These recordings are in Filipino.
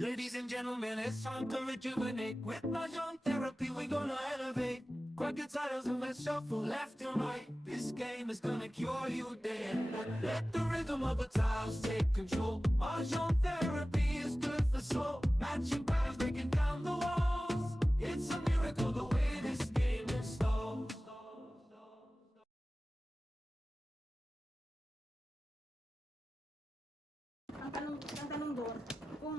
Ladies and gentlemen, it's time to rejuvenate. With Mahjong therapy, we're gonna elevate. Grab your titles and let's shuffle left and right. This game is gonna cure you day and night. Let the rhythm of the tiles take control. Mahjong therapy is good for soul. Matching patterns, breaking down the walls. It's a miracle the way this game installs. Ang tanong doon, kung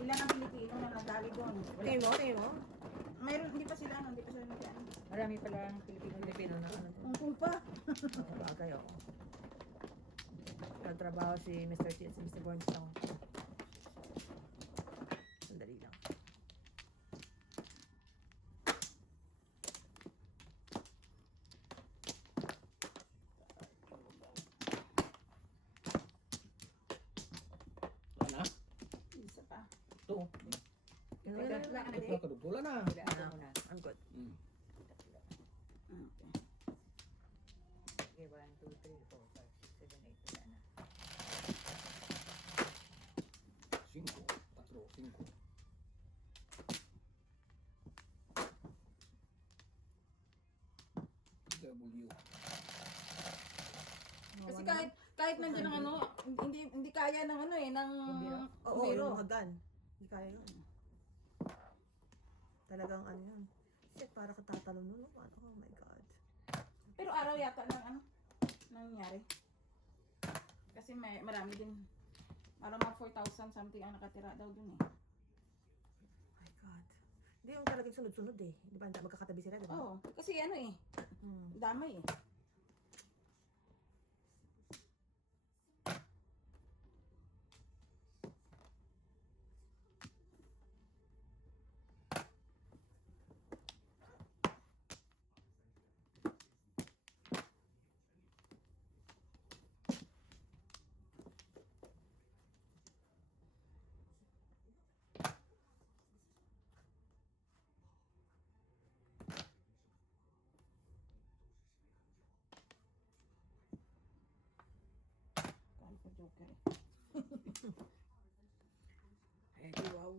ilan ang Pilipino na nadali doon. Timo? Mayroon, hindi pa sila nag-ano. Marami pala ang Pilipino na ano. Kung pa. Bagay ako. Nagtrabaho si Mr. T at si Mr. Bornstone. Sandali lang. Wala na? Isa pa. Ito. Ito, kadugulan na. I'm good. Hmm. Okay. Okay, 1, 2, 3, 4, 5, 6, 7, 8, wala na. 5, 4, 5. W. Kasi kahit nandiyan ang ano, hindi kaya ng ano ng Oo, bumbero. yung nakagan. Hindi kaya yun. Talagang ano yun. Shit, para ka tatalon nun. Oh my God. Pero araw yata ng ano nangyari. Kasi marami din. Parang mga 4,000 something ang nakatira daw dun eh. My God. Hindi yung talagang sunod-sunod eh. Di ba magkakatabi sila, di ba? Oo, kasi ano eh, damay eh. Kaya ko joker eh. Eh, wow.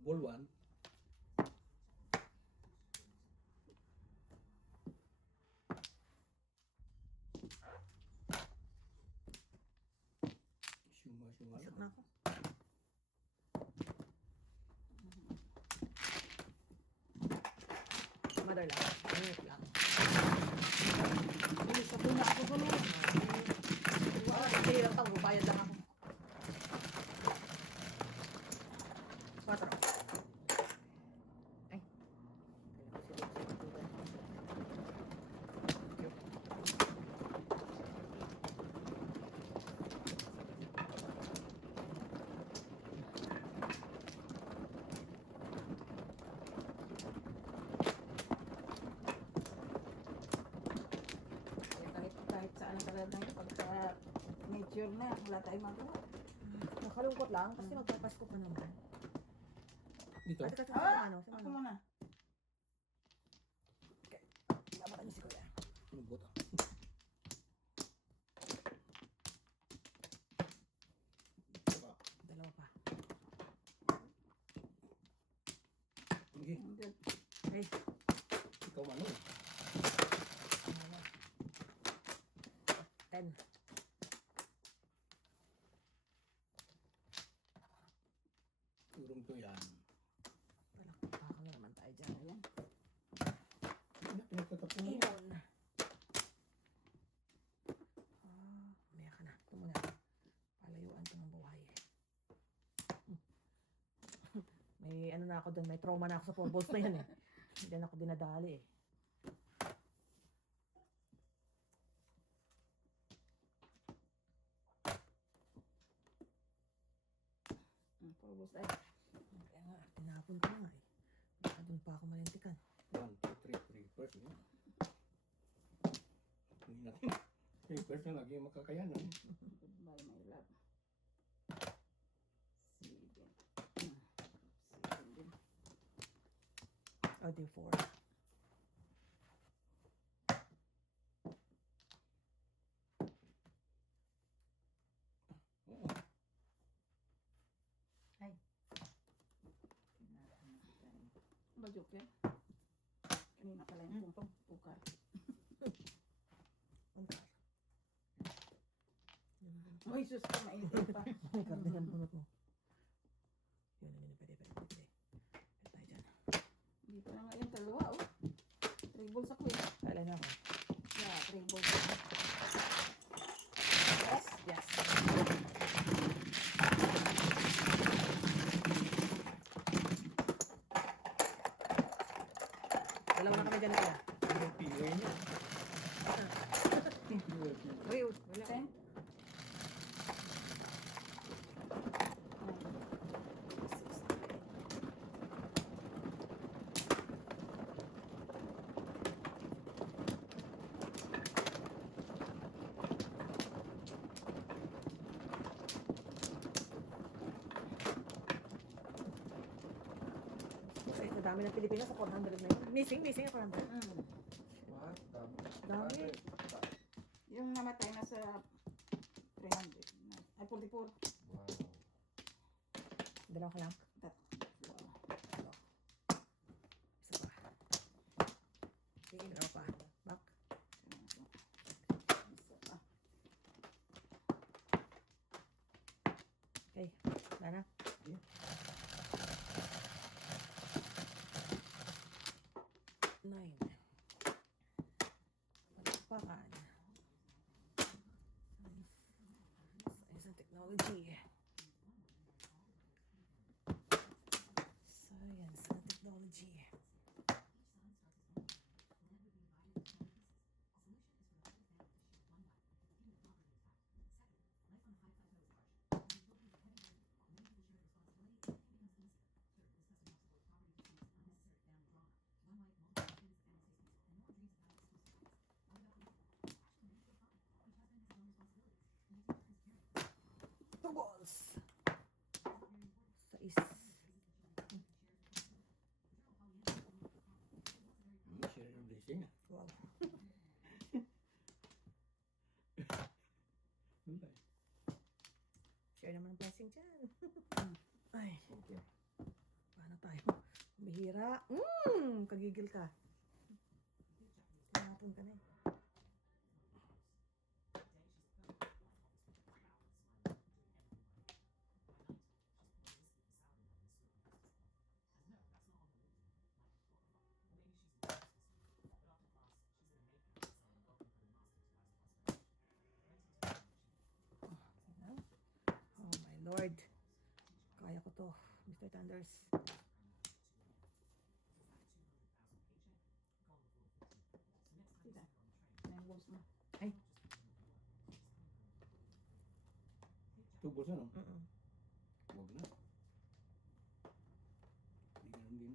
Ball 1. Suma Isok lang. na ako. Mother lang. Minute lang. Isa doon na ako doon eh. Hindi lang pang bayad lang ako. 4. Ay. Kahit saan talagang pagka nature na, wala tayong magawa. Nakalungkot lang kasi magpapasko pa naman. Dito. Ate kasi sa ano? Sa Ako ano? muna. Babatan niyo si Kuya. Ano bota? Dalawa pa. Sige. Good. Ay. Ikaw ano? 10. Turong to yan. Palakpakan na naman tayo dyan. Ayan. Pinagtatapos mo. Iyon. Maya ka na. Ito muna. Palayuan ito ng buhay eh. May ano na ako doon. May trauma na ako sa 4 balls na yan eh. Hindi na ako dinadali eh. Paubos ay. Kaya nga, tinapon ko na nga eh. Baka doon pa ako malintikan. 1, 2, 3. First. Hindi natin. First na lagi yung makakayanan. Goodbye my love. 7. 7 din. Audio 4. Oo. ba, Joker? Kanina pala yung pukar. Ang kar. Uy, sus ko, mainit pa. Ang kar din ang bunot mo. Yun, pwede. Pwede tayo dyan. Hindi pa na nga yung dalawa, oh. Tribbles ako eh. Kala na ako. Yeah, tribbles. Yes? Yes. Dalawa na kami dyan na kaya. Yung pilay niya. Uy, wala. Okay? Ay, sa dami ng Pilipinas sa 400 na yun. Missing ang 400. What? Dami. Yung namatay na sa 300. Ay, 44. Dalawa ka lang. Isa pa. Sige, dalawa pa. Back. Okay, wala na. Nine. Palakpakan. Science and technology. Science and technology. Two balls. Sais. Share yung blessing ah. Wow. Wala. Share naman ang blessing dyan. Ay, Okay. paano tayo? Bihira. Kagigil ka. Kahapon ka na eh. Oh my Lord. Kaya ko to, Mr. Thunders. Sila. 9 balls na. Ay. Tubos ano? Mm-mm. Huwag na. Hindi ganun din.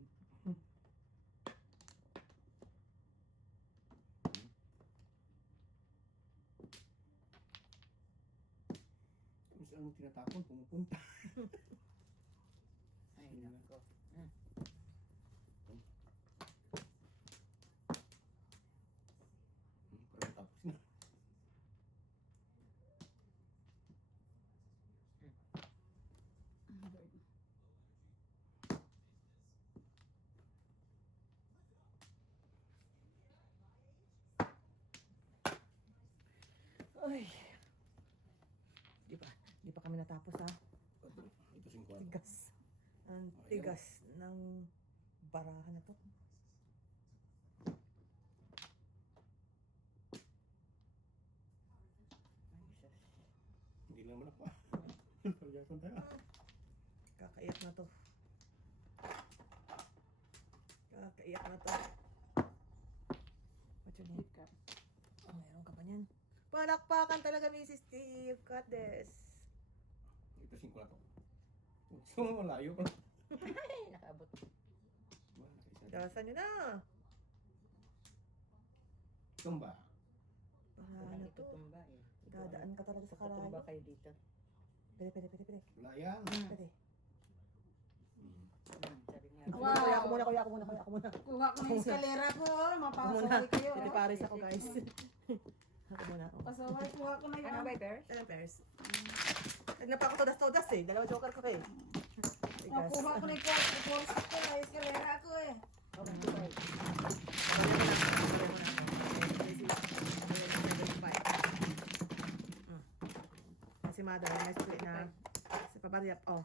Kung saan mo tinatapon, pumupunta. Ay, nako. Parang tapos na. Ay. Di pa kami natapos ha. Ito 50. Tigas. Ang tigas ng barahan na to. Hindi naman ako. Pagyakan tayo. Kakaiyak na to. Kakaiyak na to. What's your name? Hit ka. Oh, meron ka pa niyan. Palakpakan talaga, Mrs. T. You got this. Ito 5 na to. Gusto mo malayo pa. Ay, nakaabot. Dasan nyo na. Tumba. Para na to. Dadaan ka talaga sa karayo. Tumba kayo dito. Pwede. Wala yan. Pwede. Sabi nga. Wow. Kuya ako muna. Kuha ko na yung eskalera ko. Mapasaway kayo. Ito pares ako, guys. Ako muna. Oh. Pasaway, kuha ko na yung Ano ba, Bears? Ilang pairs? Nagpa ako todas eh. Dalawa joker ko eh. Tigas. Kuha ko na yung course ko. Eskalera ko eh. Okay, 25. Pareho na. Si Mother, may split na. Si Pabariyap, oh.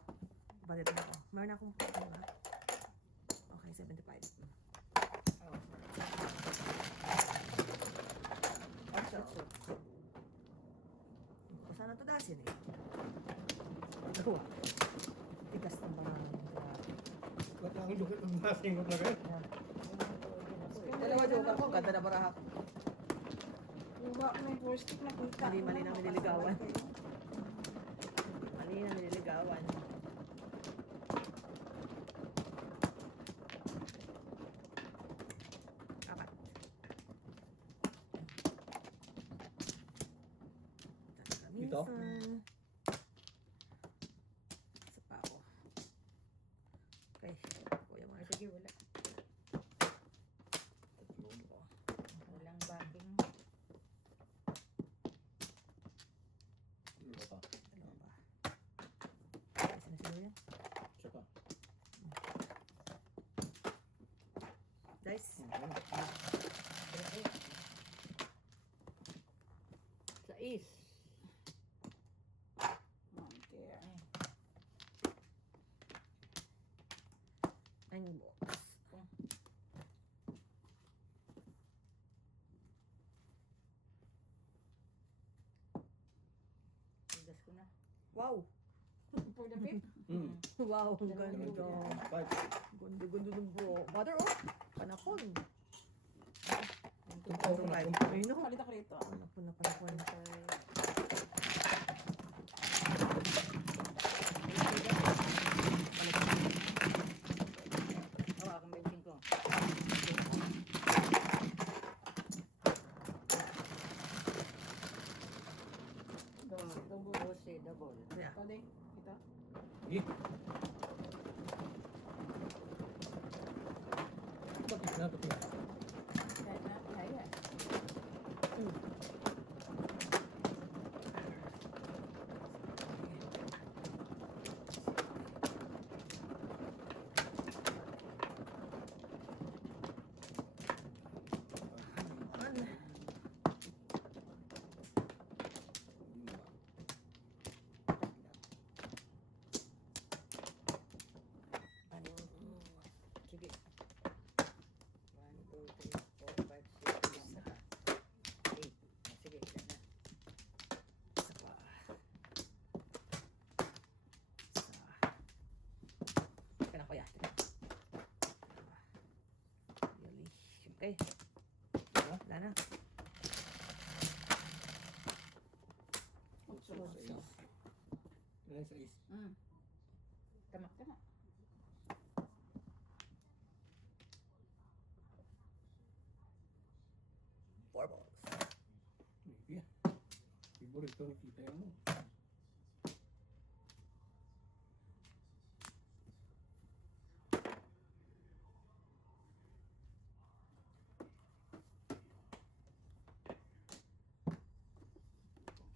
Pabariyap na ako. Meron akong, ano ba? Okay, 75. Oh. Also, Sana to dasin eh. Gawa. Tigas ng mga Ba't ang lukit ng masingot na kayo? Dalawa joker ko, ganda na barahak. yung ba may four stick nakita. Mali-mali na nililigawan. Mali na nililigawan. Apat. Dito? Minsan. Isa pa ako. Okay. Kuya mo. Sige, wala. Walang backing. Dalawa pa. Dalawa ba? Isa na sila yan. Isa pa. Dice. Sais. Okay. Ang box. Tigas ko na. Wow! For the fifth? Wow, ang Ganun ganda. din. Five. Ganda ng bro. Mother, oh! Panakon. Ito, Five. panakon. Ayun ako. Palit ako rito. Panakon na panakon. Hawakan ba yung 5? Double. Yeah. Pwede? Ito? Sige. Pati na, pati na. Kahit na? Kaya. Ano? Sige. 1, 2, 3, 4, 5, 6, 7, 8. Sige, ilan na? Isa pa. Teka na kuya. Teka. Really? Okay. Wala na. Otso. Sa is. Ilan sa is? Tama ka na. Four balls. Iya. Favorite ko nakita yan mo.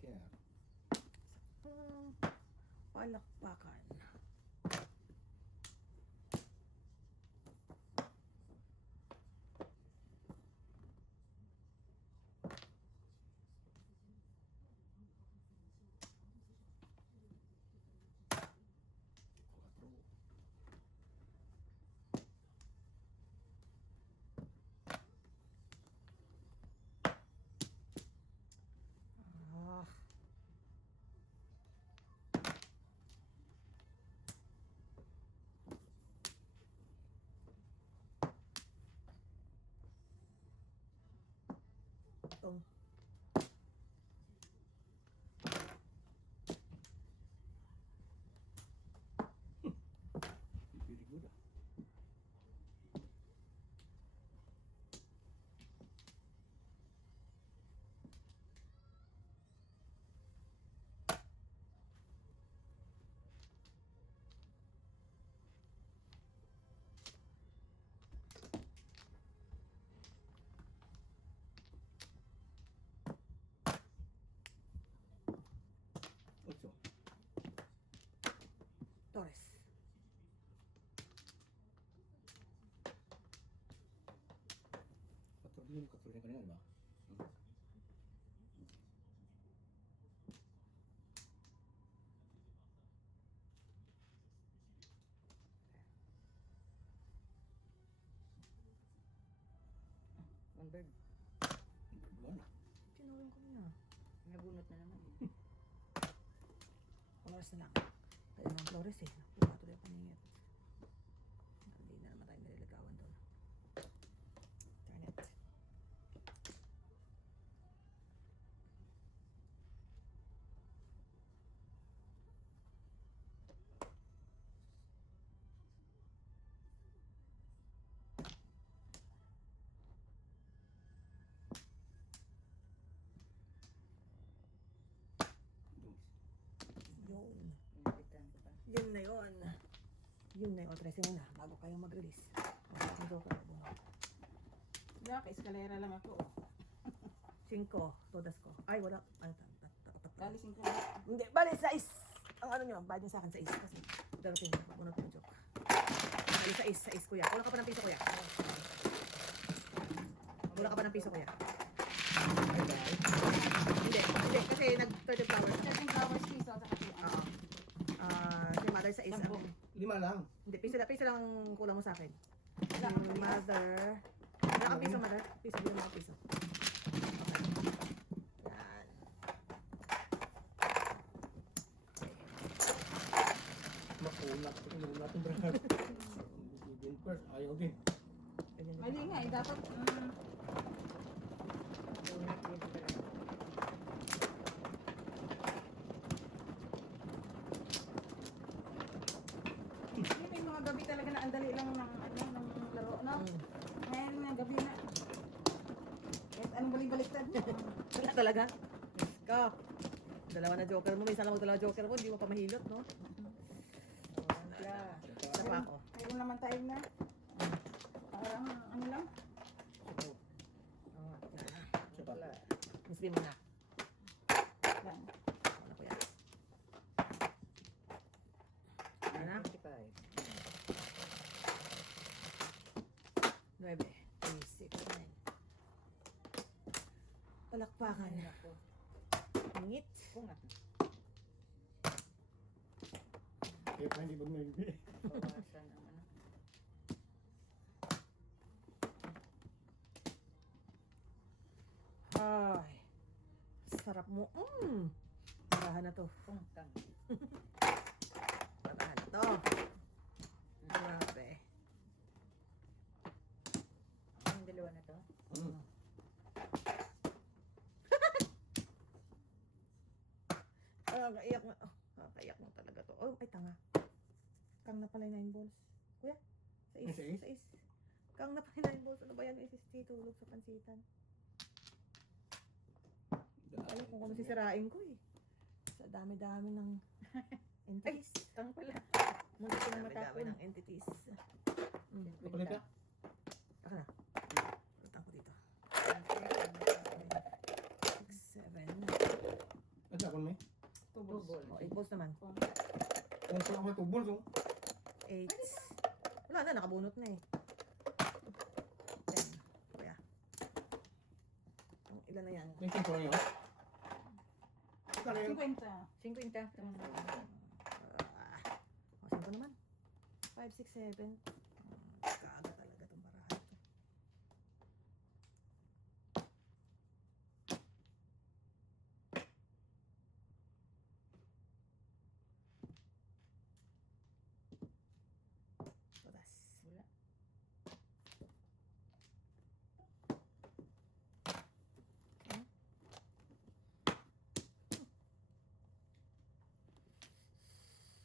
Okay. Palakpakan. Cuatro. Ah. Yung katulad na kanina, di ba? One bird. Wala. Tinulong ko na. Nabunot na naman. Oras na lang. Kaya ng Flores eh. Nakuha tuloy ako ningit. Hindi na naman tayo nililigawan doon. Darn it. Yun. Napitan ko pa. Yun na yun. Yun na yun. O, 13 muna. Bago kayo mag-release. Mag-release ko kayo. Diba, ka-eskalera lang ako. 5. Todas ko. Ay, wala. Ano, tatlo. Dali 5 na. Hindi, bali, 6. Ang ano nyo, bayad nyo sa akin 6. Kasi, darating na. Bunot yung joke. Bali, 6 kuya. Kulang ka pa ng piso kuya. Kulang ka pa ng piso kuya. Hindi, kasi nag-30 flowers. 13 flowers piso sa kasi. Oo. Si mother sa 6. Sampung. 5 lang. Hindi, piso lang kulang mo sa akin. Wala kang Si pera. mother. Wala kang piso, mother. Piso, bilang mo piso. Yan. Makunat. Makunat yung brad. Bibigyan first. Ayaw din. Ganyan na. Mali nga eh, dapat Bunot din talaga. may mga gabi talaga na ang dali lang ng laro, no? Mm. Ngayon nga gabi na. Kahit anong balik-baliktad. Wala talaga. Let's go. Dalawa na joker mo. Minsan lang magdalawa joker mo. Hindi mo pa mahilot, no? Wala. Isa pa ako. Mayroon naman tayo na. Parang ano lang. Oo. Siya pa. Wala. Miss B mo na. Yan. Ano ko yan? Ano na? 25. 9, 6, 9. Palakpakan. Ay, naku. Ngit. Kung nga. Kaya pa hindi ba may Bawasan ang ano. Ay. Sarap mo. Marahan na to. Kung kang. Marahan na to. Grabe. Yung dalawa na to. Kaiyak mo. Kaiyak mo talaga to. Oh, ay tanga. Kang na pala yung 9 balls. Kuya, Yung sais? sais. Kang na pala yung 9 balls. Ano ba yan? SST, tulog sa pansitan. Alam kung ano sisirain ko eh. Sa dami-dami ng entities. Kang pala. Munti ko na Dami-dami matapon. ng entities. Kapalit ka? Taka na. Pulutan ko dito. 6, 7. At ako may. Tubos. Tubol. Oh, 8 balls naman. Kung saan ako tubol, so. 8. Wala na, nakabunot na eh. 10. Kuya. Ang ilan na yan? Yung 5 lang yun. Kano yun? 50. 50. Tama na. Masin ko naman. 5, 6, 7. Kaaga talaga itong barahan ito. Todas. Wala.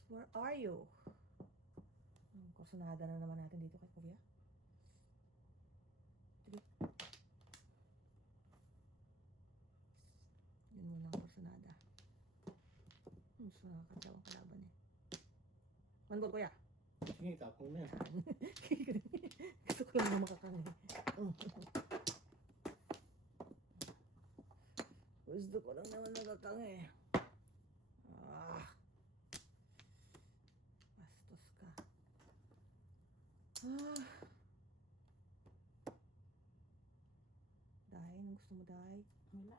Where are you? Kursunada na naman natin dito kay Kuya. Sige. Yun muna ang kursunada. Gusto na nakakadlaw ang kalaban eh. One goal, Kuya. Sige, tapong na yan. Gusto ko lang na makakang eh. Gusto ko lang naman nakakang eh. Bastos ka. gusto mo, Day? Wala.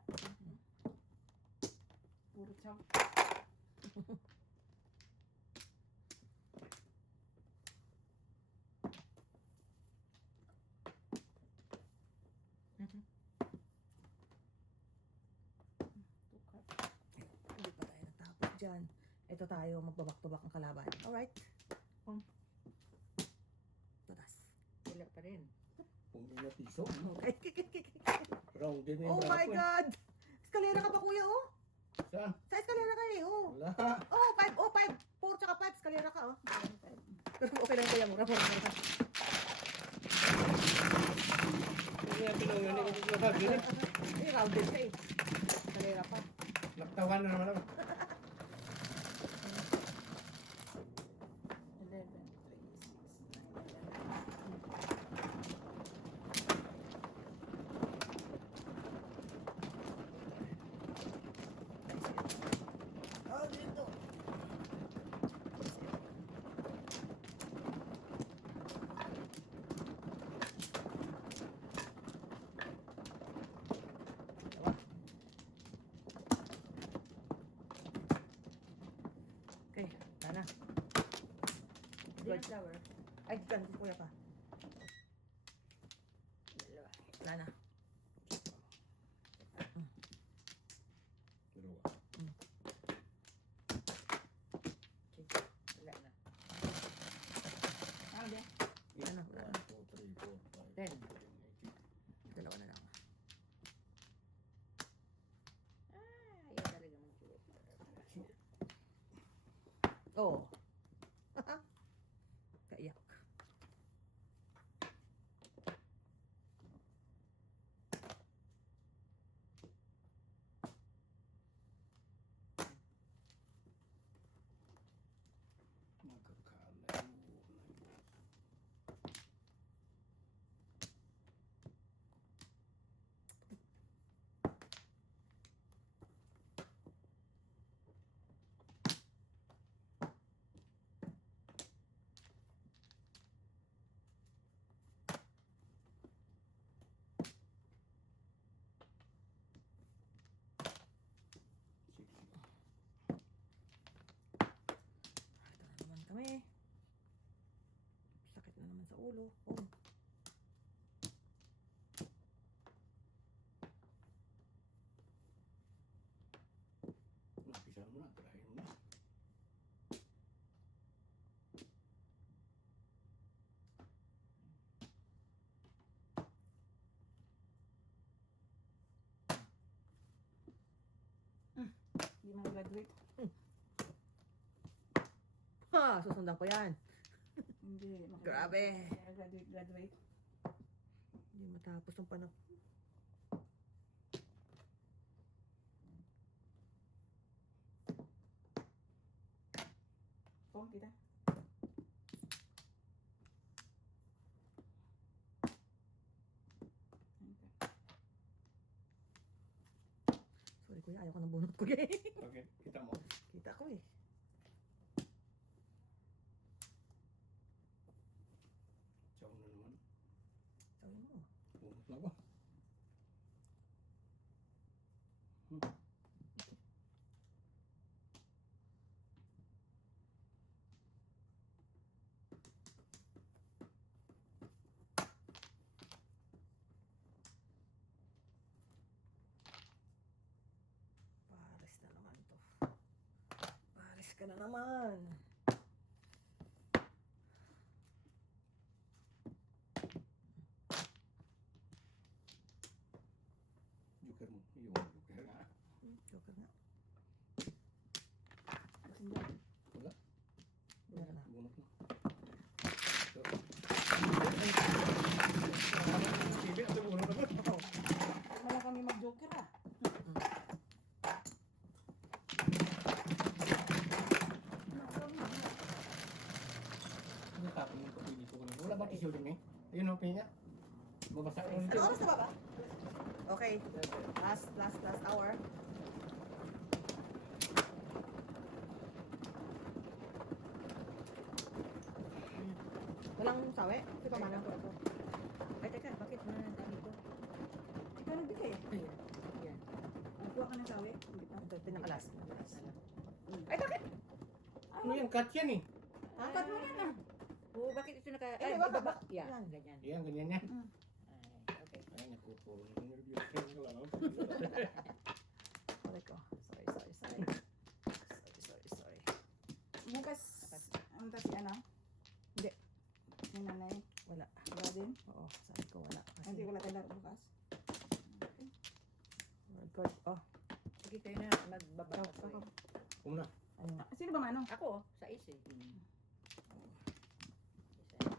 Puro chow. Tukat. Hindi pa tayo natapos dyan. Ito tayo, magbabak-to-back ang kalaban. Alright? Tatas. Wala pa rin. Pumila piso. Okay. Rounded na Oh yung my braso eh. God! Eskalera ka pa, kuya, oh? Saan? Sa eskalera ka eh, oh. Wala. Oh, 5. Oh, 5. 4 tsaka 5. Eskalera ka, oh. Pero okay lang, kuya. Mura. Hindi yan pinungan. Hindi ko sinasabi na. Ay, rounded ka eh. Eskalera pa. Nagtawan na naman ako. 11, 3, 6, 9, 11. Oh, dito. Okay, sana. Good flower. Ay, dyan, si kuya pa. Dalawa. Wala na. Dalawa. Sige. Wala na. Ano din? Ano? 1, 2, 3, 4, 5. Ten. Dalawa na lang. Ayaw talaga mag-shoot. Oo. Kaiyak. Magkakalayo. Ito na naman kami. Sakit na naman sa ulo. Oh. Umpisa mo na. Tirahin mo na. Hindi mag-graduate. Ha! Susundan ko yan. Hindi. Grabe. Graduate. Hindi matapos ng panahon. Phone kita. Sorry kuya, ayaw ko ng bunot ko eh. Okay, kita mo. Kita ko eh. Chow na naman. Sabi mo. Punot na ba? Pares na naman to. Pares ka na naman. Joker mo. Yung joker na. Joker nga. Kasi dyan. Wala. Wala na. Bunot na. So, Sige, ito bunot na ba? Oo. Huwag na lang kami mag-joker ah. Ano tapon yung papili ko lang? Wala ba tissue din eh? Ayun o, pinga. Mabasa ko Ano nito. oras na ba ba? Okay. Last hour. Walang sawi? Ito pa manang ko ito. Ay, teka, bakit na dami ito? Pero Hindi kaya. Ayan. Yan. Nagkuha ka ng sawi? Hindi pa. Ito, pinakalas. Ay, bakit? Ano yan? Cut yan eh. Apat mo yan ah. Oo, bakit ito naka... Eh, baba. Yan, Yan. ganyan. Yan, ganyan yan. Ay, okay. Ay, naku po. Nervous ka lang. Sorry ko. Sorry. Sorry. Bukas, ang si ano? Hindi. Yung nanay. Wala. Wala din? Oo, sabi ko wala. Kasi, Hindi wala tayo laro bukas. record. Oh, Sige kayo na, magbabasa ko eh. Una. ano. Sino ba mano? Ako, sa is eh.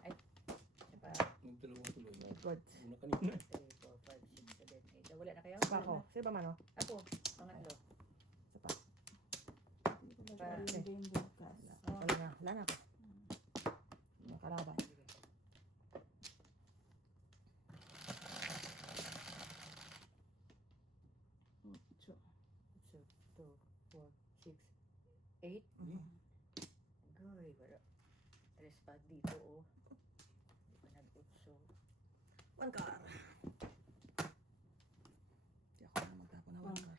Ay, isa pa. Nagdalawang tuloy. Record. Una kanina. 3, 4, 5, 6, 7, 8. Wala na kayo? Sa pa ako. Sino ba mano? Ako, pangatlo. Sa pa. Hindi ko laro yung game bukas. Wala na. Wala na ako. Nakalaban. Ocho. 2, 4, 6, 8. Mhm. Goy, wala. Tres pa dito, oh. Hindi pa nag-utso. One car. Di ako na magtapo na one car.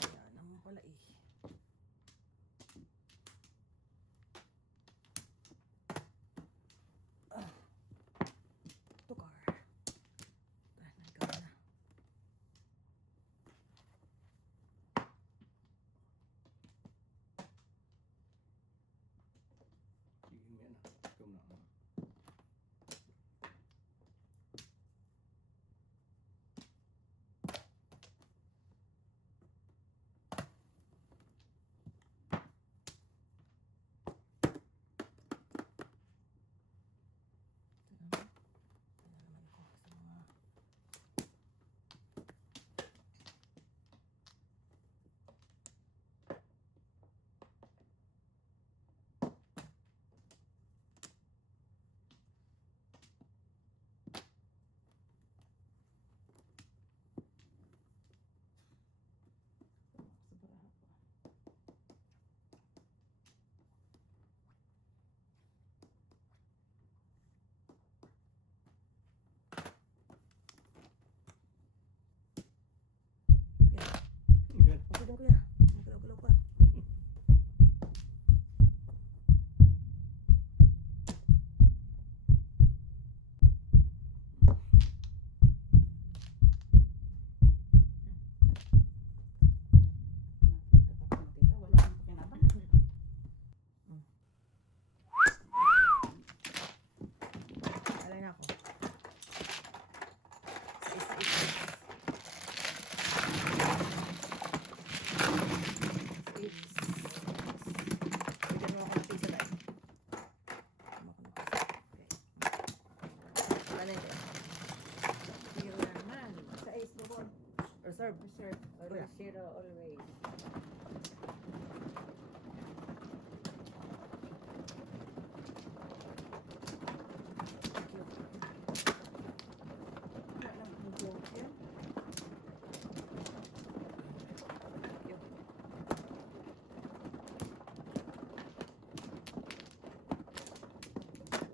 Kaya naman pala eh. Two car. Nagkaroon na. Sige, may na. Ikaw na. Naman ko sa mga Sa baraha ko. Yan. okay daw kuya. Galaw-galaw pa. Wala akong pakinabang. Alay na ako. Isa. Bigyan mo ako ng pizza tayo. Tama ko ng pizza. Okay. Alay ko. Zero naman. Sa ace, bubon. Reserve. Reserve. Always zero, always. Wala lang ang joke yan.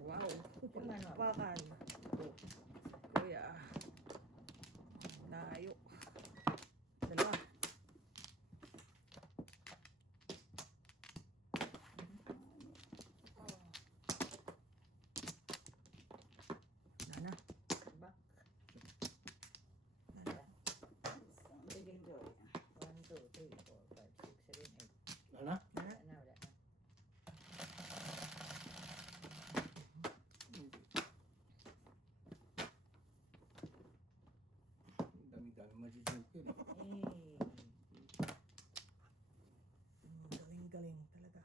Wow. Yung ano? Wakan. Kuya. Layo. Dalawa. Wala na. Back. Magiging joy. 1, 2, 3, 4, 5, 6, 7, 8. Wala na? Wala na, wala na. Ang dami-dami masusunod yun. Galing-galing talaga.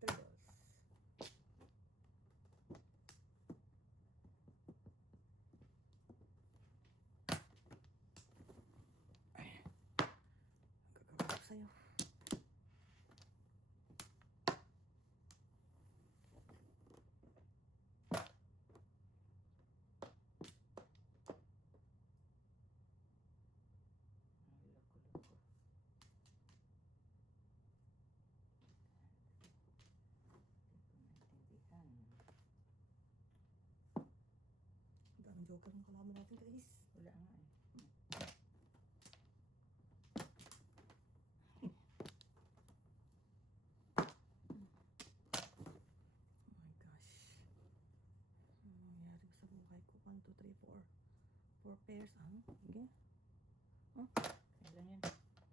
Triples. Gagawin ko sa'yo. Joker ng kalaban natin guys. Wala nga eh. Oh my gosh. Ano nangyari sa buhay ko? 1, 2, 3, 4. 4 pairs. Sige. Kailan yan?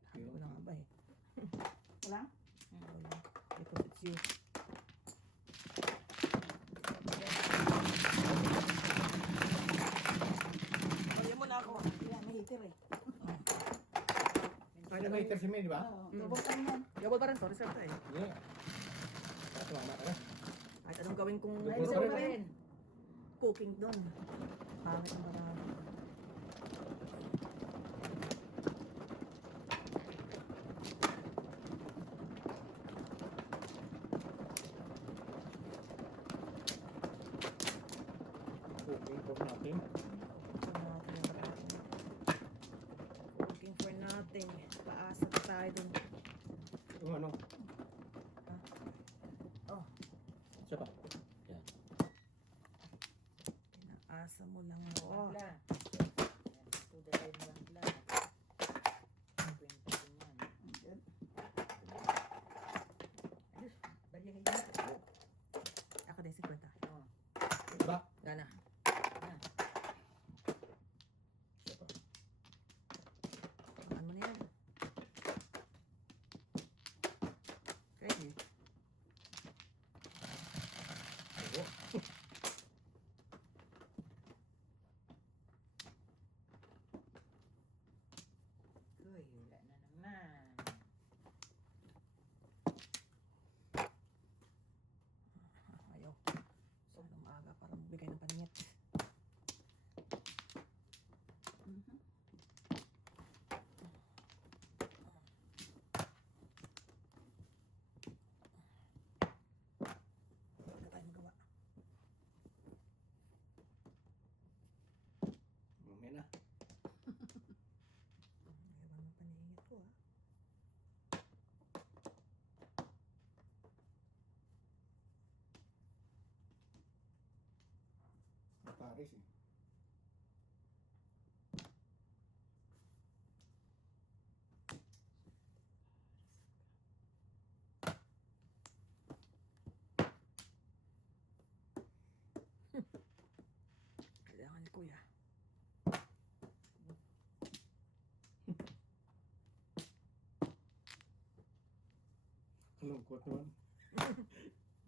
Sabi ko na nga ba eh. Wala? Wala. Because it's you. Kaya mo na ako. Yan, may heater eh. Kaya may heater si May, di ba? Oo, double time yan. Gabal pa rin to. Reserve tayo. Yeah. Kaso mama ka na. Kahit anong gawin kong Double Ay, pa pa rin. cooking doon. Pangit ang marami. Cooking for nothing. Cooking for nothing. Paasa pa tayo dun. Yung ano? Oh. Isa pa. Yan. Pinaasa mo lang ako. Bangla. To the line bangla. Kwenta din yan. Ayos, balikin yan. Ako din 50. Oh, Diba? Gana. yan. Isa pa. Pakaan mo na yan. Okay. Oo. Uy, wala na naman. Ayaw. Sana maaga para magbigay ng paningit. Mhm. Wala tayo magawa. Mamaya na. Ewan ng paningit ko Paris eh. Kailangan ni kuya. Kalungkot naman.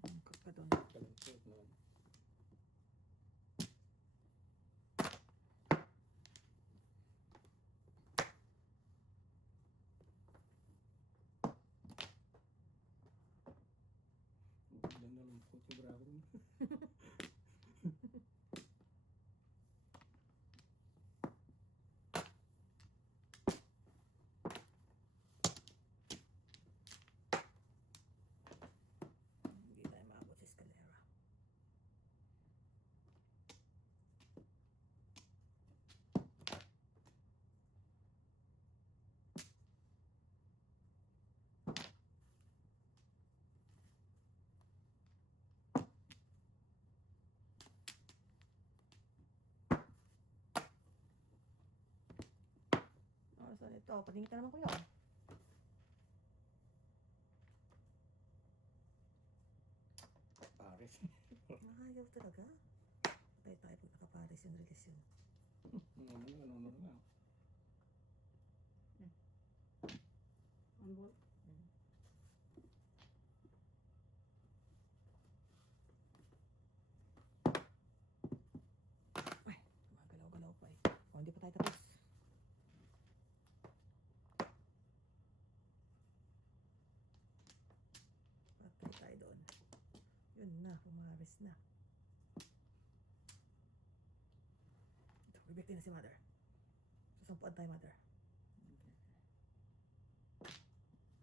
Angkot ka doon. Kalungkot naman. Biglang nalungkot yung bravo mo. Hindi tayo maabot sa eskalera. Oh, saan ito? Patingin ka naman kuya. Paris. Ayaw talaga. Patay tayo pag nakapares yung relasyon. Ano na. On board. Gumagalaw-galaw pa eh. Oh, hindi pa tayo tapos. Patay tayo doon. Yun na, pumares na. Ito, bibigtin na si mother. Sasampuan tayo, mother.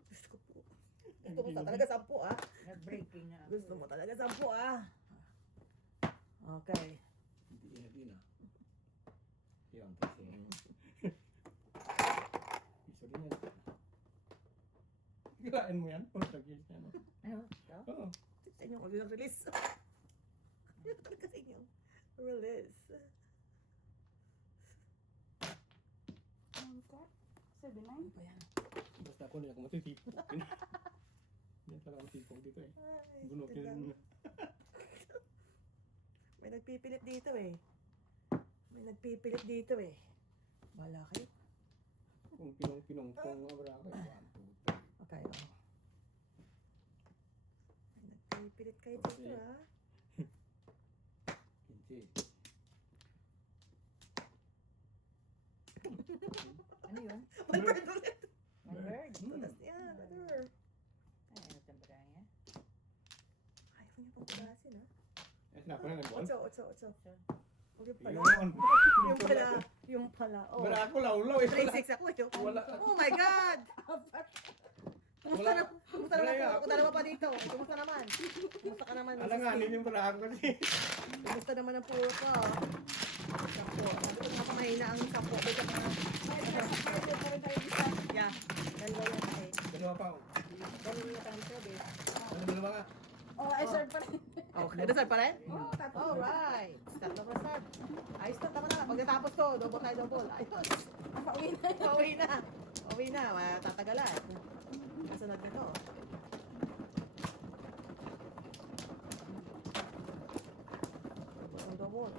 Gusto ko po. Gusto mo talaga 10 ah. Nag-breaking na ako. Gusto mo talaga 10 ah. Okay. Hindi na. Yun, kasi. Isa din yan. Kirain mo yan? O, tagil siya, no? Ano? Ito? Oo. Sa inyong ulit release. Yun talaga sa inyong release. 7, 9. Ano pa yan? Basta ako nila kung matitipon. Yan talaga ang tipong dito eh. Ay, Bunukin tignan. mo. May nagpipilit dito eh. May nagpipilit dito eh. Wala kayo. Kung pinong-pinong kung abra ko. 1, 2, 3. Okay, oh. May nagpipilit kayo dito Okay. ah. Hindi. Ano yun? One bird ulit. One bird. Tulas yan. Ano? Ay, ano temporary niya? Ayaw niya pang pulasin ah. Eh, sinapo na ng ball. 8. Huwag pala. Yun. Yung pala. Oh. Bara ako laulaw eh. 3-6 ako eh. Wala. Oh my God! Kumusta Wala. na? Kumusta naman Wala ako? ako. Dalawa pa dito. Kumusta naman? Kumusta ka naman? Alanganin yung bara ako kasi. Kumusta naman ang puro ko? Sapo. Sabi ko nga mahina ang sapo. Bigyan ka na. Yeah. Dalawa yan eh. Dalawa pa. Dalawa na tayo sabi. Dalawa nga. Oh, I serve pa rin. Okay. Dasal pa rin? Oh, tatlo. Alright. Start na start. Ayos na. Tama na. Pagkatapos to, double tayo double. Ayos. Pauwi na. Pauwi na. Pauwi na. Matatagalan. Kasunod na to. Double.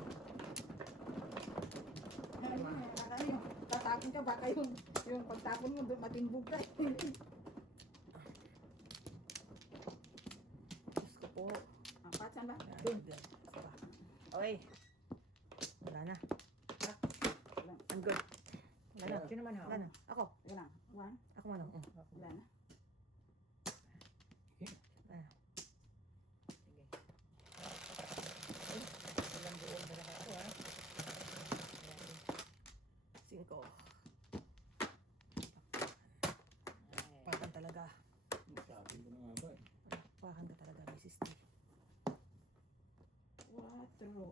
Tatapon ka, baka yung pagtapon mo, matimbog ka. Diyos ko po. Ang patsan ba? Good. Okay. Wala na. I'm good. Wala na. Sino man Wala na. Ako. Wala lang. 1, Ako man. wala na. Sige. Walang buong bara ka ako, ha? 5. Ay, Pakan talaga. Sabi ko na nga ba eh. Pakan ka talaga, Mrs. T. 4.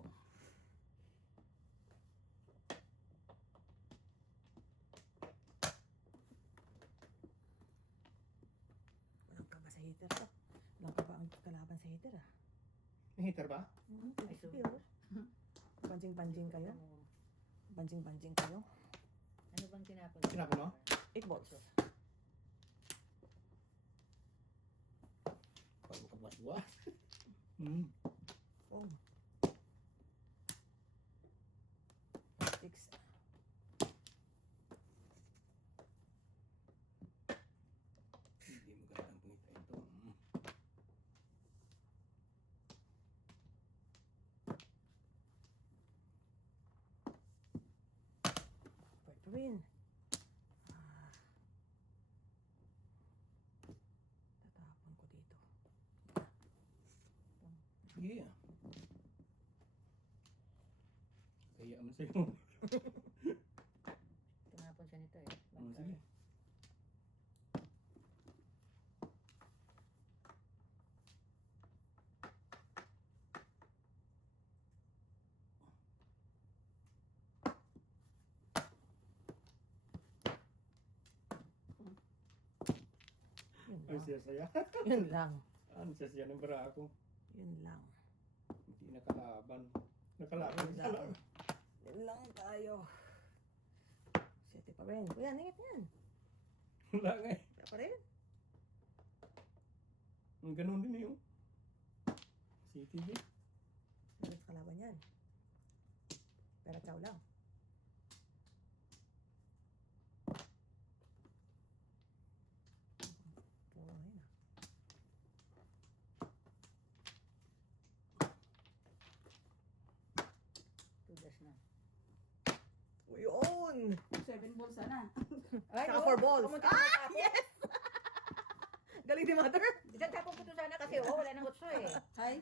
Walang ka ba sa heater to? Walang ka ba ang kalaban sa heater ah? May heater ba? Ay, Banjing-banjing kayo? Banjing-banjing kayo? ano bang tinapon? Tinapon mo? 8 volts. Pag makabaswas. Hmm. Oh. 6. Hindi magandang pungita ito. Hmm. Pwede rin. Ah. Tatapon ko dito. Sige ah. Kaya man sa'yo. Tinapon siya nito eh. Sige. Yun Ay lang. siya-saya. Yun lang. Ang siya-saya ng bara ako. Yun lang. Hindi nakalaban. Nakalaban. Yun lang. Yun lang tayo. 7 pa rin. Kuya, ningit yan. Wala nga eh. Wala pa rin. Ang ganun din yung CTV. Alas kalaban yan. Pero chow lang. Puro na yun ah. Tudas na. Yun! 7 balls sana. Ay, Saka oo, 4 balls. pumunta Ah! na ako. Yes! Galing ni Mother. Diyan tapon ko to sana kasi wala nang utso eh. Hi.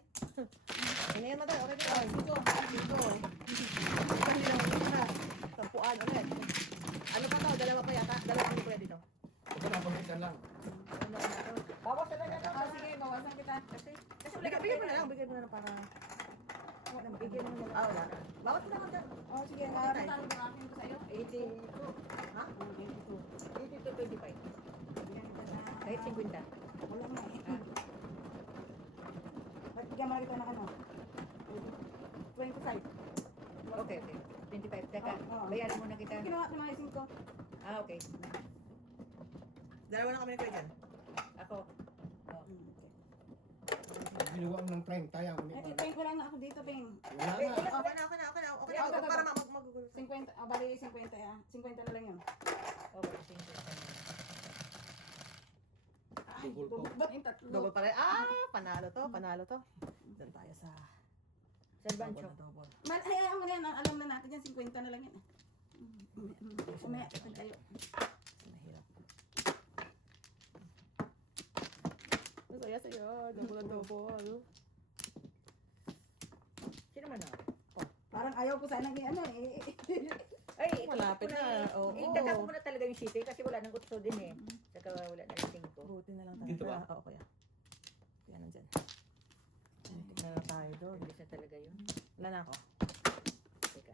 Ano yan, Mother? Okay na. Dito. Dito. Tampuan ulit. Ano pa to? Dalawa pa yata. Dalawa pa pwede dito. Ito na, pagkitan lang. Bawas na lang yan. Oh, sige, bawasan kita. Kasi Bigay mo na lang. Bigay mo na lang para... Bigay mo na lang. Ah, wala na. Bawat na lang. Oh, sige, natalo ba akin ko sa'yo? 82. Ha? 82 to 25. Kahit 50. Wala nga eh. Ah. Ba't bigyan mo na kita ng ano? 25. Okay, okay. 25. Teka, Oo. bayaran muna kita. Ginawa ko mga ising ko. Ah, okay. Dalawa na kami ni Kuya dyan. Ako. Okay. Ginawa mo ng 30, yan. Eh, ping, wala na ako dito, ping. Wala Okay nga. na. Para magugulo. 50, bali 50 ah. 50 na lang yun. Okay, sige. Ay, Double po. double ba yung tatlo? Double pa rin. Panalo to. Doon tayo sa Serbancho. double. Hayaan mo na yan, alam na natin yan, 50 na lang yan. Umaya ka tayo. Kasi mahirap. Masaya sa'yo. Double. Sino man ako? Parang ayaw ko sana ni ano eh. Ay, Malapit na. Oo. Itaka ko muna talaga yung city kasi wala nang utso din eh. Saka wala na yung 5. Buti na lang tayo. Dito ba? Oo, kuya. Kuya nandyan. Tignan na tayo doon. Hindi na talaga yun. Wala na ako. Teka.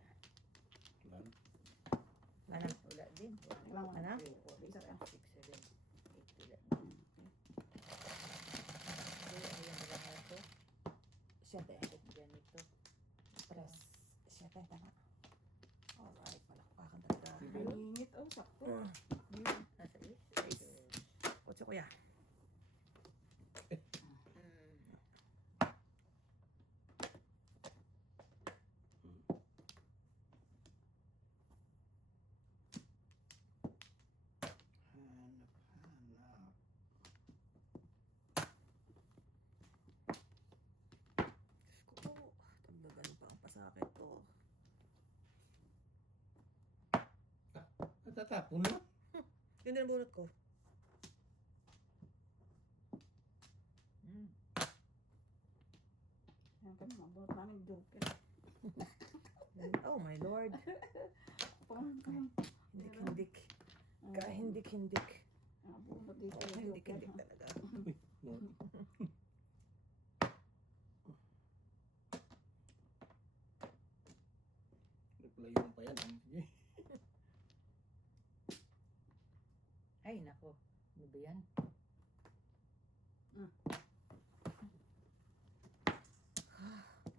Wala na. Wala din. Wala Ano? 6, 7, 8, wala. Okay, ano yung mga ito? 7. Ganito. 3. 7. Tama. Alright. Palakpakan talaga. Nangingit oh, sakto. Nasa 8. 8 kuya. Diyos ko. Tagdagan pa ang pasakit ko. Natatapon na. Yun din ang bunot ko. Yan kami, mabot namin joker. Oh my lord. Hindik-hindik. Kahindik-hindik. Mabot dito yung joker. Hindik-hindik talaga. Naglayon pa yan. Sige. Ay, nako. Ano ba yan?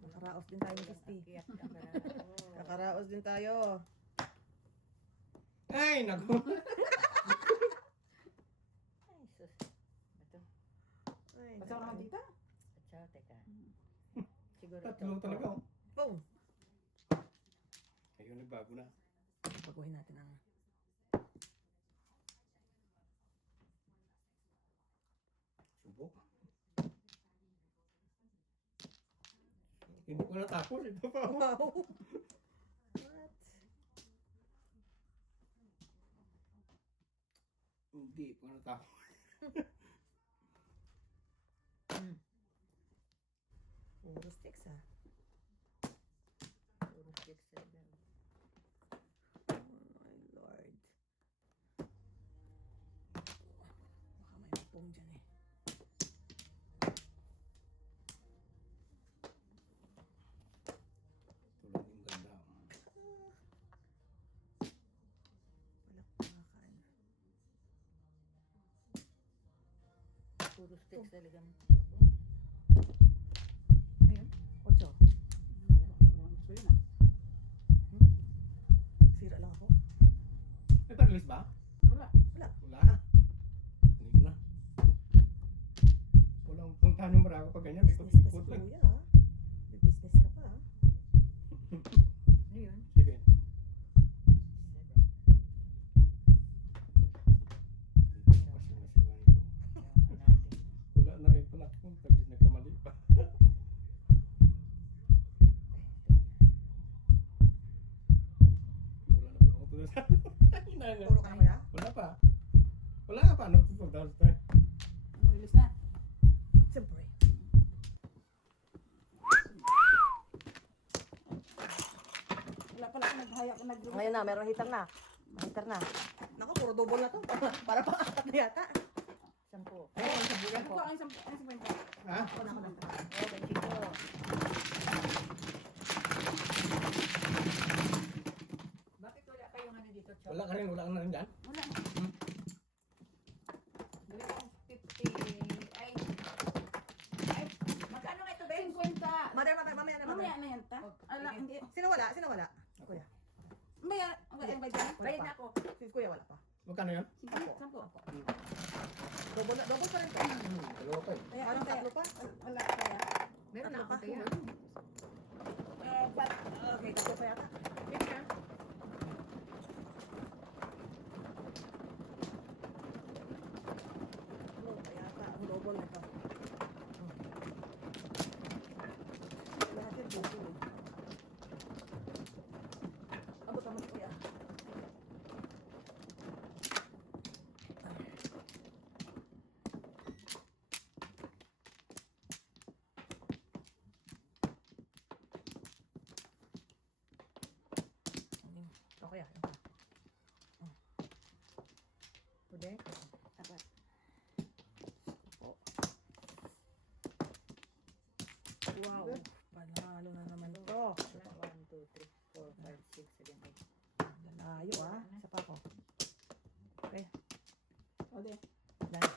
Nakaraos din tayo, Miss T. Akyat ka para. Nakaraos din tayo. Ay, naku. Ay, sus. Ito. Ay, Basta naman dito. At saka, teka. Siguro Tatlo talaga. Oh. boom! Ayun, nagbago na. Baguhin natin ang... Subok. Hindi ko natapos. Ito pa. Oh. Wow! What? Hindi ko natapos. Puro sticks ah. Puro 6, 7. Oh my lord. Baka may mapong dyan eh. Tulad yung ganda. Palakpakan. Puro 6 talaga. Ayun, 8. Sira lang ako. May paralis ba? Wala. Wala. Wala. Hindi ko na. Walang puntahan yung marako pag ganyan. May Business ikot pa si lang. kuya ah. May business ka pa ah. Ano yun? Sige. 7. Masinga nito. Yung natin. Wala na rin pala kung tagis nagkamali pa. Wala na pa ako tulad sa... Puro ka na kuya? Wala pa. Wala pa. Ano ito? Tapos tayo. Release na. Siyempre. Wala pala ako naghaya ko nag-release. Ngayon na, meron hitar na. Hitar na. Naku, puro double na to. Para pang-akat na yata. 10. Ano ko ang 50? Ha? Ako na, ako na. Okay, chico. Bakit wala kayong ano dito, Chok? Wala ka rin. Wala ka na rin dyan. Wala. Dali akong 50. Ay, magkano nga ito, Ben? 50. Mother, mamaya na, Mamaya na yan ta. Ala, hindi. Sino wala? Sino wala? Kuya. Mamaya, wala yung bayad. Bayad na ako. Si kuya wala pa. Magkano yun? 50. 10. Dalawa pa eh. Kaya anong tatlo pa? Wala kaya. Meron na ako kaya. Okay, tatlo pa yata. Picture. Ano pa yata? Ang double na ito. Lahat yung double eh. Abot naman kuya. Ito kuya. Pwede? Dapat. Wow. Panalo na naman to. 1, 2, 3, 4, 5, 6, 7, 8. Lalayo ah. Isa pa ako. Okay. O de. Done.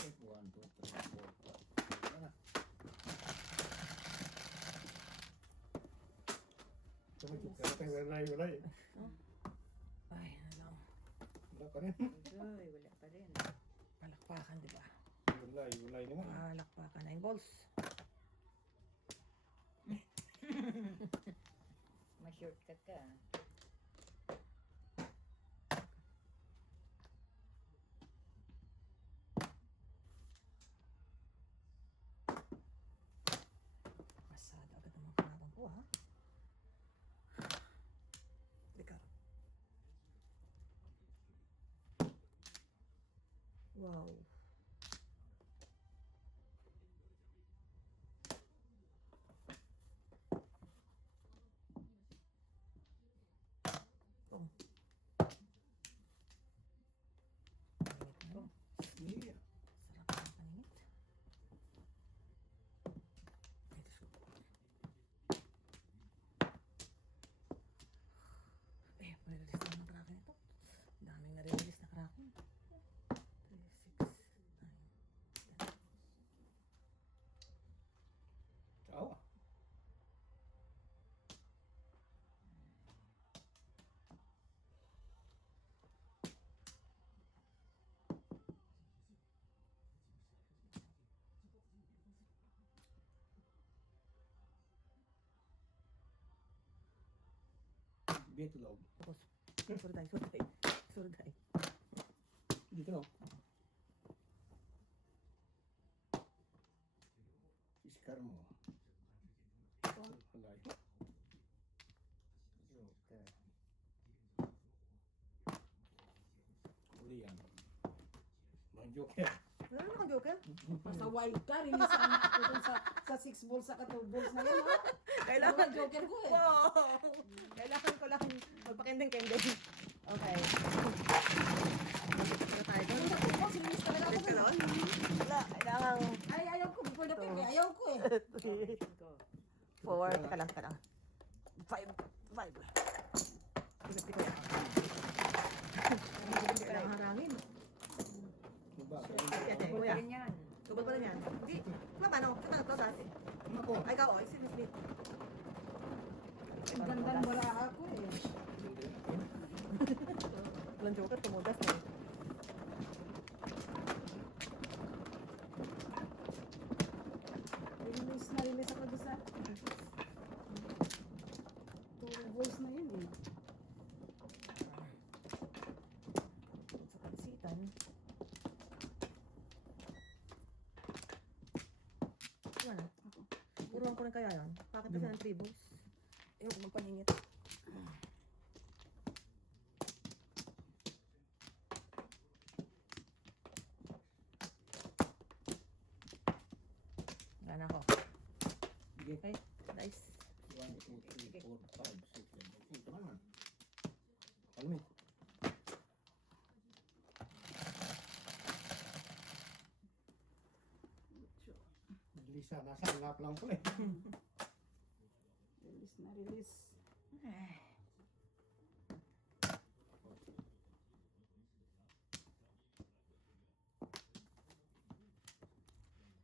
1, 2, 3, 4, 5. Ano? Kaya tayo wala eh. Ay, ano lang. Wala pa rin. Uy, wala pa rin. Palakpakan, di ba? Wala naman. Palakpakan. 9 balls. Ma-shortcut ka. Pasado agad naman kalaban ko ha. Teka. Wow. Boom. Paningit na. Yeah. Sarap ng paningit. Ay, Diyos ko. Nare-release naman ng kraken ito. Ang daming nare-release na kraken. 3, 6, 9, 10. Awa. Beto daw. Tapos, surday, surday. Surday. Dito na. Iskar mo. Wala eh. Joker. Uli yan. Mga joker. Wala naman kang joker. Basta wild ka, release ang ako dun sa 6 balls sa 2 balls na yan ha. Kailangan. Ang joker ko eh. Wow! Kailangan ko lang magpakending-kending. Okay. Wala tayo doon. Oh, release talaga ako Release ka dun. doon? Wala. Kailangan Ay, ayaw ko. Before the pick eh. Ayaw ko eh. 4. Teka lang, teka lang. 5. 5. Pinagti ko yan. Kailangan harangin. Diba? Ate, kuya. Pwede yan. Tubal pa rin yan. Hindi. Diba paano? Paano to dati? Ako. Ay, ikaw, ay, si Smith. Ang ganda ng bala ako eh. Walang joker, tumudas na eh. Release ako doon sa 2 balls na yun eh. Sa pansitan. Ano na? Puruan ko rin kaya yan. Bakit kasi ng 3 balls? Ayoko magpaningit. Gana ako. Sige. Okay, nice. 1, 2, 3, 4, 5, 6, 7, 8. Naman. Palmi. Lisa, nasa hanap lang ko eh. Release na release.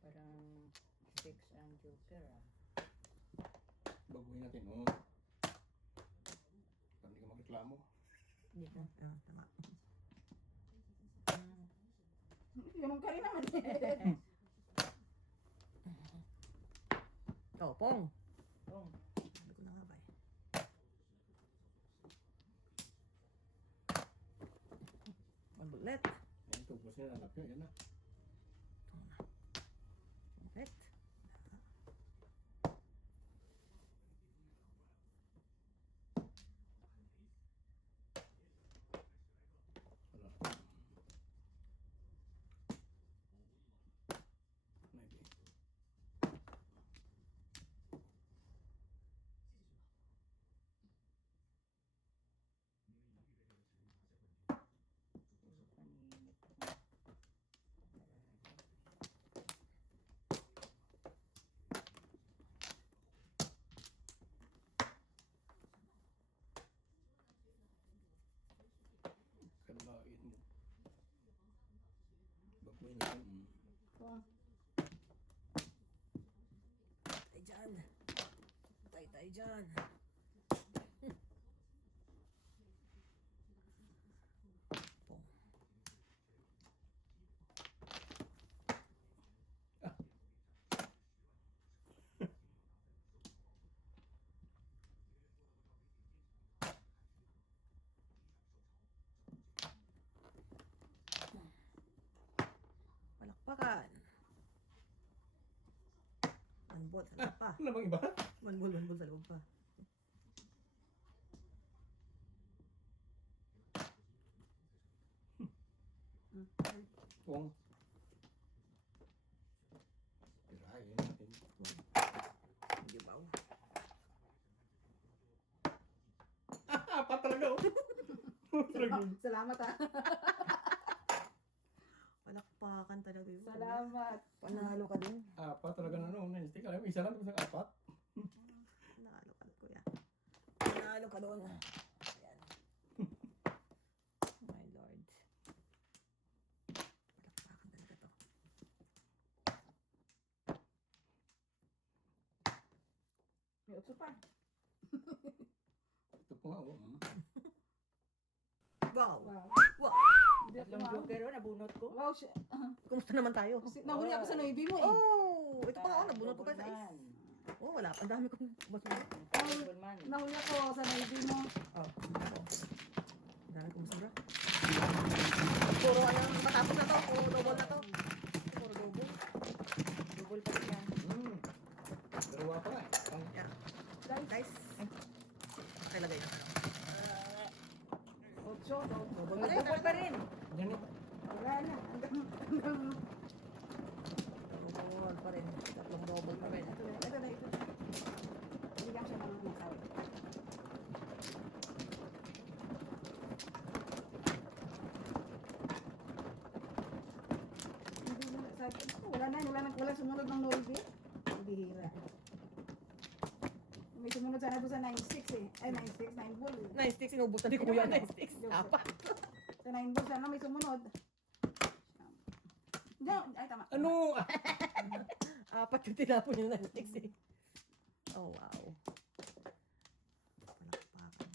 Parang 6 ang joker ah. Baguhin natin, oh. Para hindi ka mareklamo. Dito. Ah, tama. Yung ka rin naman. Oh, Pong. Oh. Sabi ko na nga ba eh. One bullet. Yan, tupos nila, anak nyo, yan na. Bullet. Wala. Maybe. Puro paninit. Kalain mo. Bakuin niya. Pong. Tay dyan. Tay dyan. Pong. Palakpakan. Manbol sa loob pa. Ano bang iba? Manbol sa loob pa. Pong. Tirahin natin. Hindi ba? Apat talaga, oh. Talaga. Salamat ah. Palakpakan talaga yun. Salamat. Panalo ka din. Apat talaga na noon. Nag-stick. Alam mo, isa lang tapos ang apat. Panalo ka, kuya. Panalo ka doon. Ayan. My lord. Palakpakan talaga to. May utso pa. Ito po nga, oh. Wow. Wow. Wow. Hindi ako Tatlong ma- joker oh, nabunot ko. Wow, shit. Kumusta naman tayo? Nahuli ako sa Navy mo eh. Oh! Ito pa ako, nabunot ko pa sa Double man. is. Oh, wala. Ang dami kong basura. Double man. Nahuli ako sa Navy mo. Oh. Ang dami kong basura. Puro ano, matapos na to. Puro double na to. Puro double. Double pa rin yan. Dalawa pa nga. Yeah. Guys. Pakilagay na ano. Otso. Double Ay, double pa rin. Yan eh. Wala na. Hanggang Double pa rin. Tatlong double pa rin. ito na. Bigyan siya ng masawi. Wala sumunod ng Navy. Bihira. May sumunod sana doon sa 9-6 eh. Ay, 9-6, 9 ball. 9 sticks, inubusan ni Kuya. 9 sticks. Apat. Sa 9 ball sana may sumunod. Diyan, ay tama. Ano? Apat yung tinapon yung 9 sticks eh. Oh, wow. Palakpakan.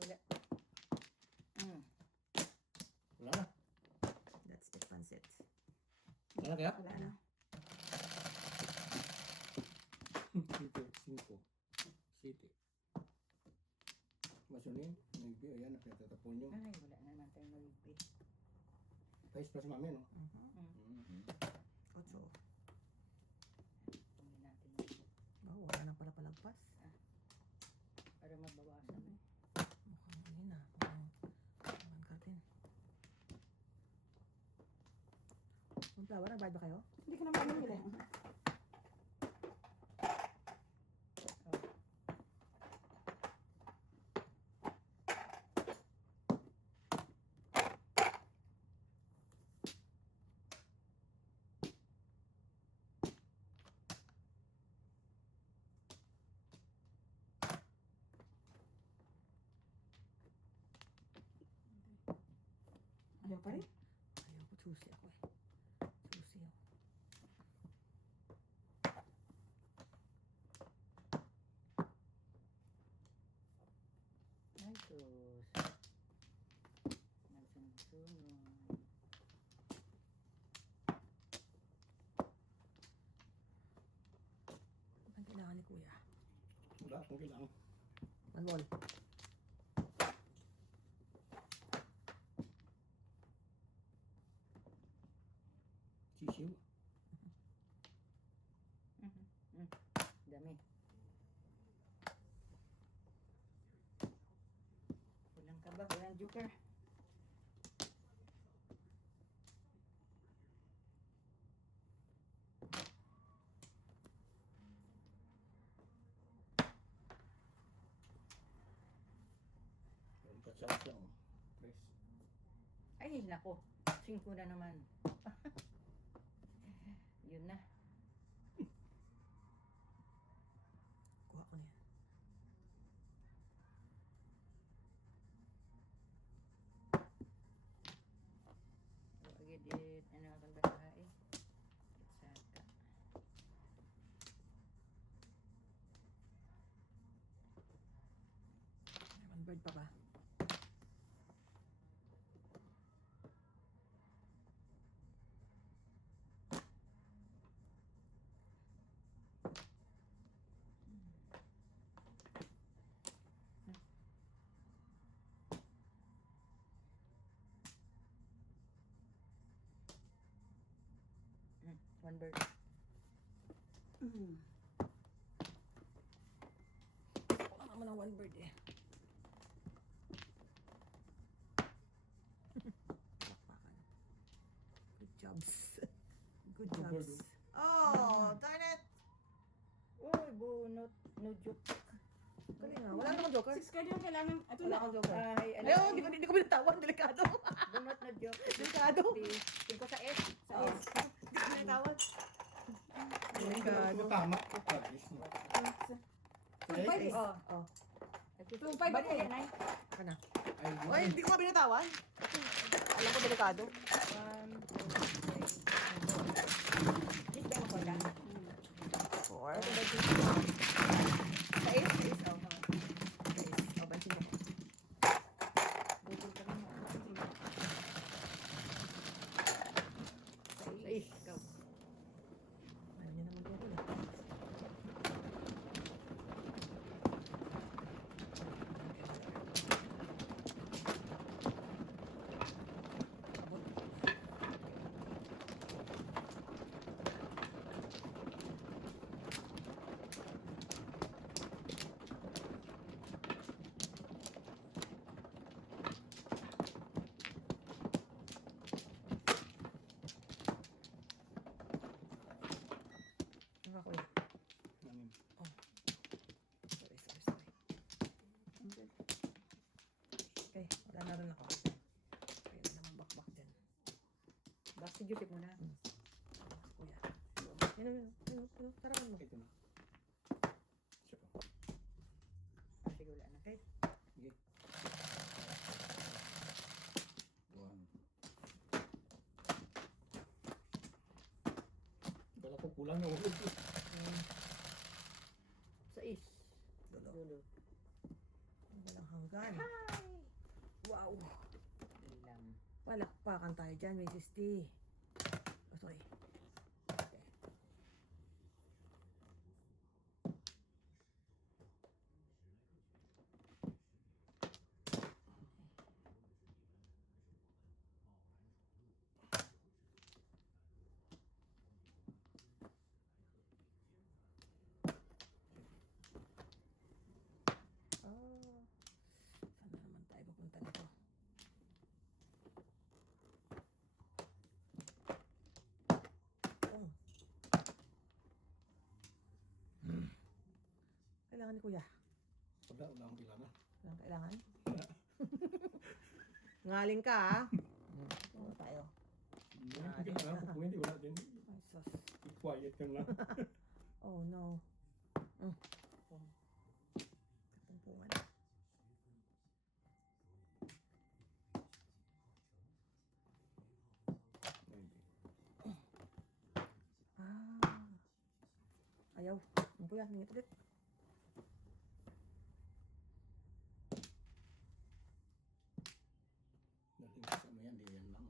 Wala. Wala na. That's it, pansit. Wala na kaya? Wala na. Dito, 5. City. Masunin. Nagbi. Ayan, natatapon yung. Ay, wala naman tayo mag-ibig. Vice pa si mami, no? Ocho. Hindi natin yun. Oh, wala na pala palagpas. Para mabawasan eh. Mukhang ano yun ah. Mukhang kartin. Sunflower, nagbayad ba kayo? Hindi ko naman nila. Ayaw pa rin. Ayoko, choosy ako eh. Choosy ako. Ay, sus. Nagsunod-sunod. Siyo. Dami. Walang kaba, walang joker. Yung katsas lang. Press. Ay, nako. 5 na naman. Yun na. Kuha ko na yan. Agad ano akong basahe. Saka. May one bird pa ba? One bird. Wala naman ang one bird eh. Palakpakan. Good jobs. Good Good bird, jobs. Oh, darn it! Uy, bunot. No joke. Galing nga. Wala namang joker. 6 card yung kailangan. Ito Wala na. akong joker. Ay, ano? Ayaw, hindi ko binatawan. Delikado. Bunot no joke. Delikado. 5 sa S. Sa Oh. S. Hindi ko binatawan. Delikado. Tama. Practice mo. Five is- Oh. Oh, 2-5 Bali, ako. ayan ay. ka na. Ay, Oy, hindi ko ba binatawan? Alam ko delikado. 1, 2, 3. This time ako lang. 4. Sa S? Sa S? Oh. Oh, bansin mo. Bukol ka rin. Sa S. Ikaw. Ano niya naman dito eh. Ano ako eh? Anim. Sorry. Okay, wala na rin ako. Kaya na naman bakbak dyan. Back si Joseph muna. Kuya. Yun. Tarakan mo. Ito na. Siya pa. Sige, wala na. Okay. Sige. One. Kala ko kulang na ulo. Sa S. Dulo. Dulo. Walang hanggan. Wow. Lang. Palakpakan tayo dyan, Mrs. T. Oh, sorry. Okay. Ah, saan na naman tayo pupunta nito? Oh. Kailangan ni Kuya. Wala akong kailangan. Walang kailangan? Ngaling ka, ha? Ano tayo? Hindi na ako pwede. Wala din. Ay, sus. Keep quiet ka lang. Oh, no. Kapumpungan. Ah. Ayaw. Ano po yan? Ningit ulit. Dating kasama yan, di yan lang.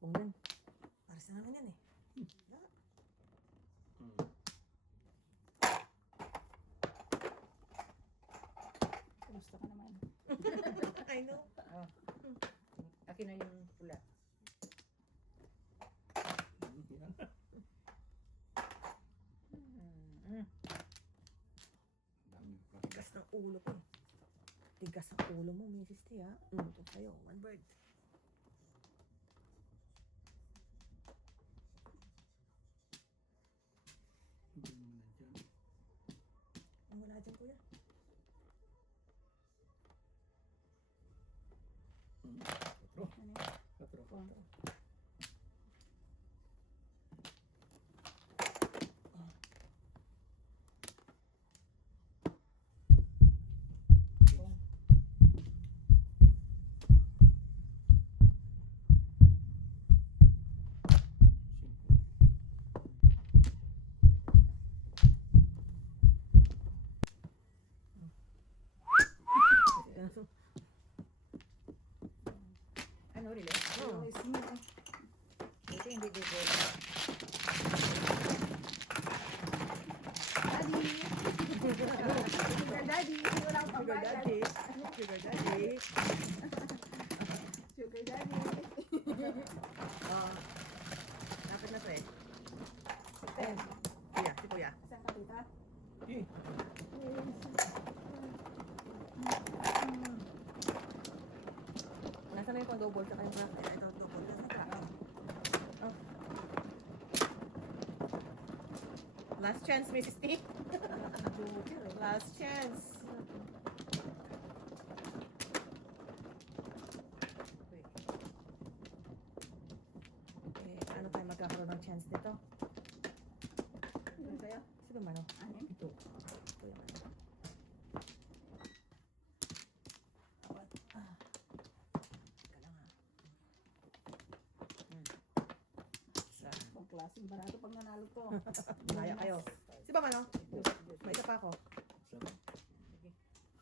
Pong din. Pares na naman yan eh. Wala. Hmm. Okay na yung pula. Yan. Dami plastic. Tigas ng ulo ko. Tigas ng ulo mo, Mrs. T, ha? Ito sa'yo, one bird. Hindi mo na dyan. Ang wala dyan, kuya. Patro. Ano yun? Patro. Kontra. Simple. Kaso, Ano rin eh? Oo. Yung smooth eh. buti hindi dito. Daddy! Sugar daddy! Wala akong Sugar pambayad. daddy. Sugar daddy. Sugar daddy! Ah, dapat na to eh. Eh, kuya, si kuya. Saan ka tita? Eh, Nasaan na yung double tsaka yung crack? Ito, double. Nasaan yung crack? Oh. Last chance, Mrs. T. Joker eh. Last chance. Eh, ano tayo magkakaroon ng chance dito? Ano kaya? Sino man, oh? Anim? Ito. Ito yung ano. Awat. Ah. Teka lang, ha. Isa. Ibang klaseng barato pag nanalo to. Kaya kayo. Si ba man, oh? May isa pa ako. sarap.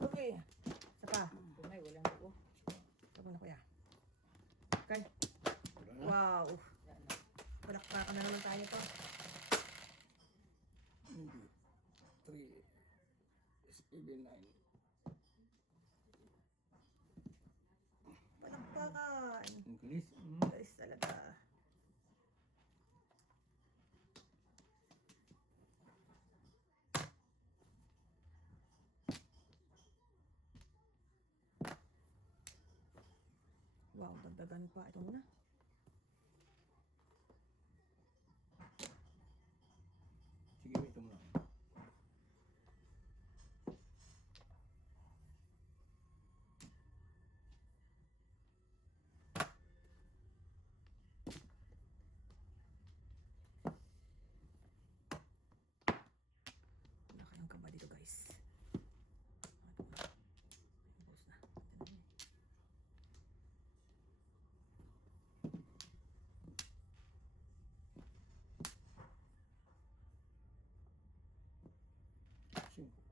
Okay. Isa pa. Tunay, walang ako. Ito muna, kuya. Okay. Wala na. Wow. Palakpakan na naman tayo to. Hindi. 3, 7, 9. Palakpakan. Ang bilis. Guys, talaga. Wow, dagdagan pa. Ito muna. Sige, wait mo lang. Wala kayong kaba dito, guys. Ito na. Tapos na. Ito na. Simple.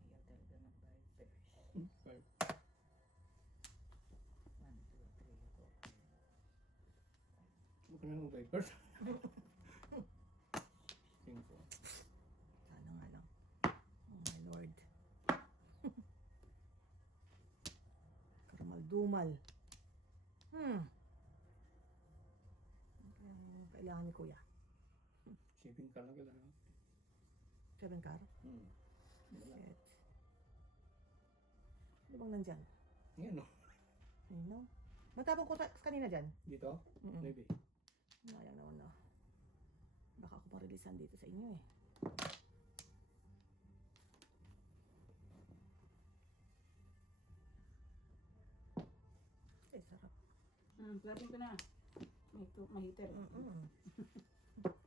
Ayaw talaga ng diapers. Five. 1, 2, 3, 4. Huwag ka na ng diapers. Simple. Sana nga lang. Oh my Lord. Karamal-dumal. Kailangan ni Kuya. Shipping ka lang kailangan. 7 car. Hmm. Shit. Ano bang nandyan? Yan o. Ayun, no? Matapang ko kanina dyan. Dito? Mm-mm. Maybe. Sayang naman, no? Baka ako parilisan dito sa inyo, eh. Eh, sarap. Plating ko na. May heater.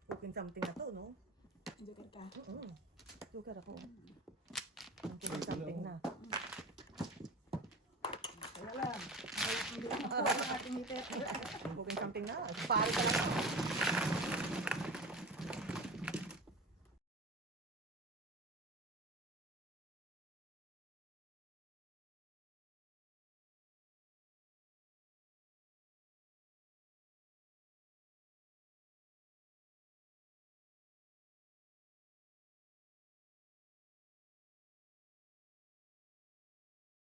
Cooking something na to, no? Joker ka. Sugar ako. Cooking something na. Kaya lang. Hindi ko makuha ang ating heater. Cooking something na. Pari ka lang.